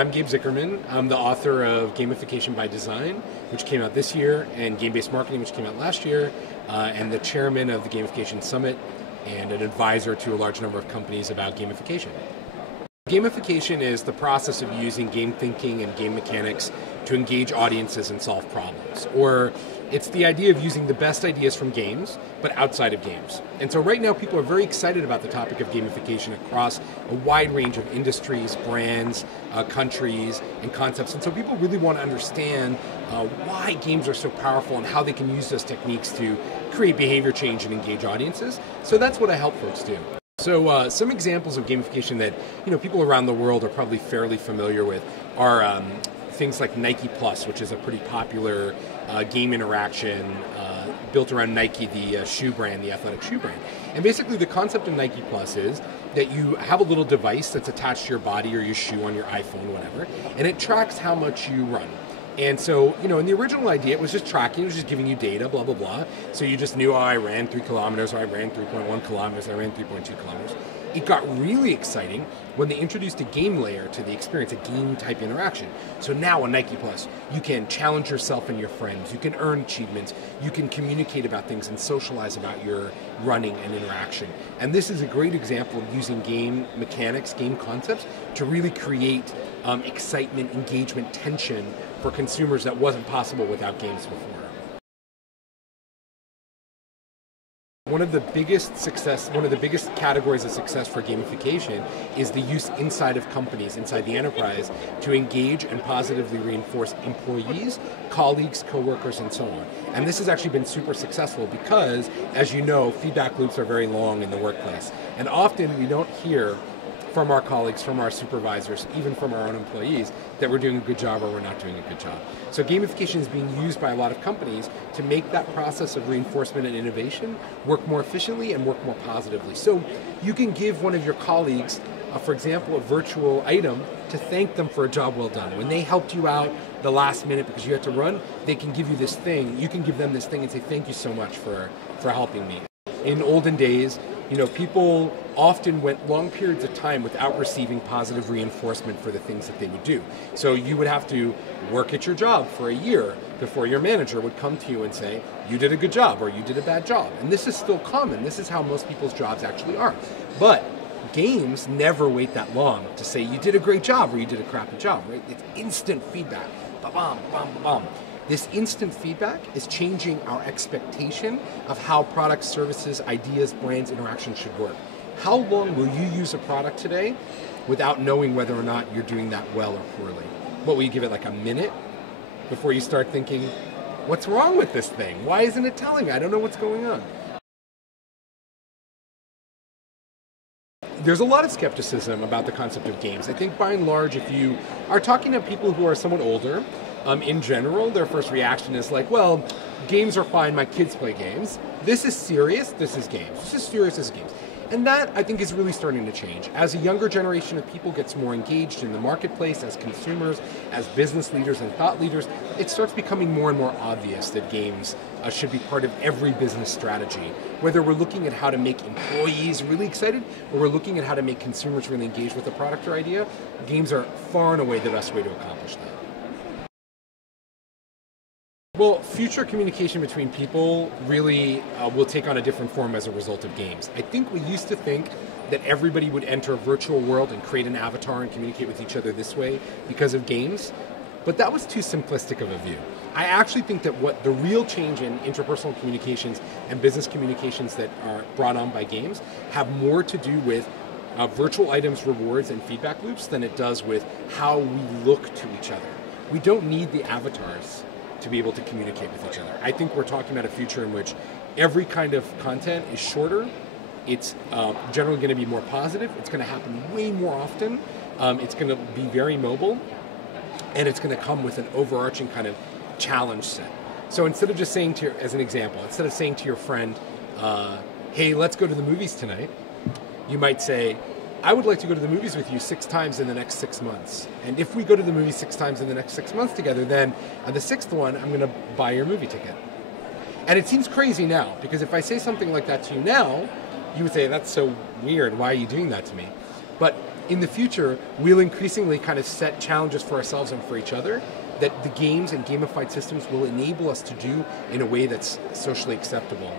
I'm Gabe Zichermann. I'm the author of Gamification by Design, which came out this year, and Game-Based Marketing, which came out last year, and the chairman of the Gamification Summit, and an advisor to a large number of companies about gamification. Gamification is the process of using game thinking and game mechanics to engage audiences and solve problems. Or it's the idea of using the best ideas from games, but outside of games. And so right now people are very excited about the topic of gamification across a wide range of industries, brands, countries, and concepts. And so people really want to understand why games are so powerful and how they can use those techniques to create behavior change and engage audiences. So that's what I help folks do. So some examples of gamification that people around the world are probably fairly familiar with are things like Nike Plus, which is a pretty popular game interaction built around Nike, the shoe brand, the athletic shoe brand. And basically the concept of Nike Plus is that you have a little device that's attached to your body or your shoe on your iPhone, whatever, and it tracks how much you run. And so, in the original idea, it was just tracking, it was just giving you data, blah, blah, blah. So you just knew, I ran 3 kilometers, or I ran 3.1 kilometers, I ran 3.2 kilometers. It got really exciting when they introduced a game layer to the experience, a game type interaction. So now on Nike Plus, you can challenge yourself and your friends, you can earn achievements, you can communicate about things and socialize about your running and interaction. And this is a great example of using game mechanics, game concepts to really create excitement, engagement, tension for consumers that wasn't possible without games before. One of the biggest categories of success for gamification is the use inside of companies, inside the enterprise, to engage and positively reinforce employees, colleagues, coworkers, and so on. And this has actually been super successful because, as you know, feedback loops are very long in the workplace. And often we don't hear from our colleagues, from our supervisors, even from our own employees, that we're doing a good job or we're not doing a good job. So gamification is being used by a lot of companies to make that process of reinforcement and innovation work more efficiently and work more positively. So you can give one of your colleagues, for example, a virtual item to thank them for a job well done. When they helped you out the last minute because you had to run, they can give you this thing, you can give them this thing and say, thank you so much for helping me. In olden days, people often went long periods of time without receiving positive reinforcement for the things that they would do. So you would have to work at your job for a year before your manager would come to you and say, you did a good job or you did a bad job. And this is still common. This is how most people's jobs actually are. But games never wait that long to say you did a great job or you did a crappy job, right? It's instant feedback. Ba-bam, ba-bam, ba-bam. This instant feedback is changing our expectation of how products, services, ideas, brands, interactions should work. How long will you use a product today without knowing whether or not you're doing that well or poorly? What, will you give it like a minute before you start thinking, what's wrong with this thing? Why isn't it telling me? I don't know what's going on. There's a lot of skepticism about the concept of games. I think by and large, if you are talking to people who are somewhat older, in general, their first reaction is like, well, games are fine, my kids play games. This is serious, this is games. This is serious, this is games. And that, I think, is really starting to change. As a younger generation of people gets more engaged in the marketplace, as consumers, as business leaders and thought leaders, it starts becoming more and more obvious that games should be part of every business strategy. Whether we're looking at how to make employees really excited, or we're looking at how to make consumers really engaged with a product or idea, games are far and away the best way to accomplish that. Well, future communication between people really will take on a different form as a result of games. I think we used to think that everybody would enter a virtual world and create an avatar and communicate with each other this way because of games, but that was too simplistic of a view. I actually think that what the real change in interpersonal communications and business communications that are brought on by games have more to do with virtual items, rewards, and feedback loops than it does with how we look to each other. We don't need the avatars to be able to communicate with each other. I think we're talking about a future in which every kind of content is shorter, it's generally going to be more positive, it's going to happen way more often, it's going to be very mobile, and it's going to come with an overarching kind of challenge set. So instead of just saying to your, as an example, instead of saying to your friend, hey, let's go to the movies tonight, you might say, I would like to go to the movies with you 6 times in the next 6 months. And if we go to the movies 6 times in the next 6 months together, then on the 6th one, I'm going to buy your movie ticket. And it seems crazy now, because if I say something like that to you now, you would say, that's so weird, why are you doing that to me? But in the future, we'll increasingly kind of set challenges for ourselves and for each other that the games and gamified systems will enable us to do in a way that's socially acceptable.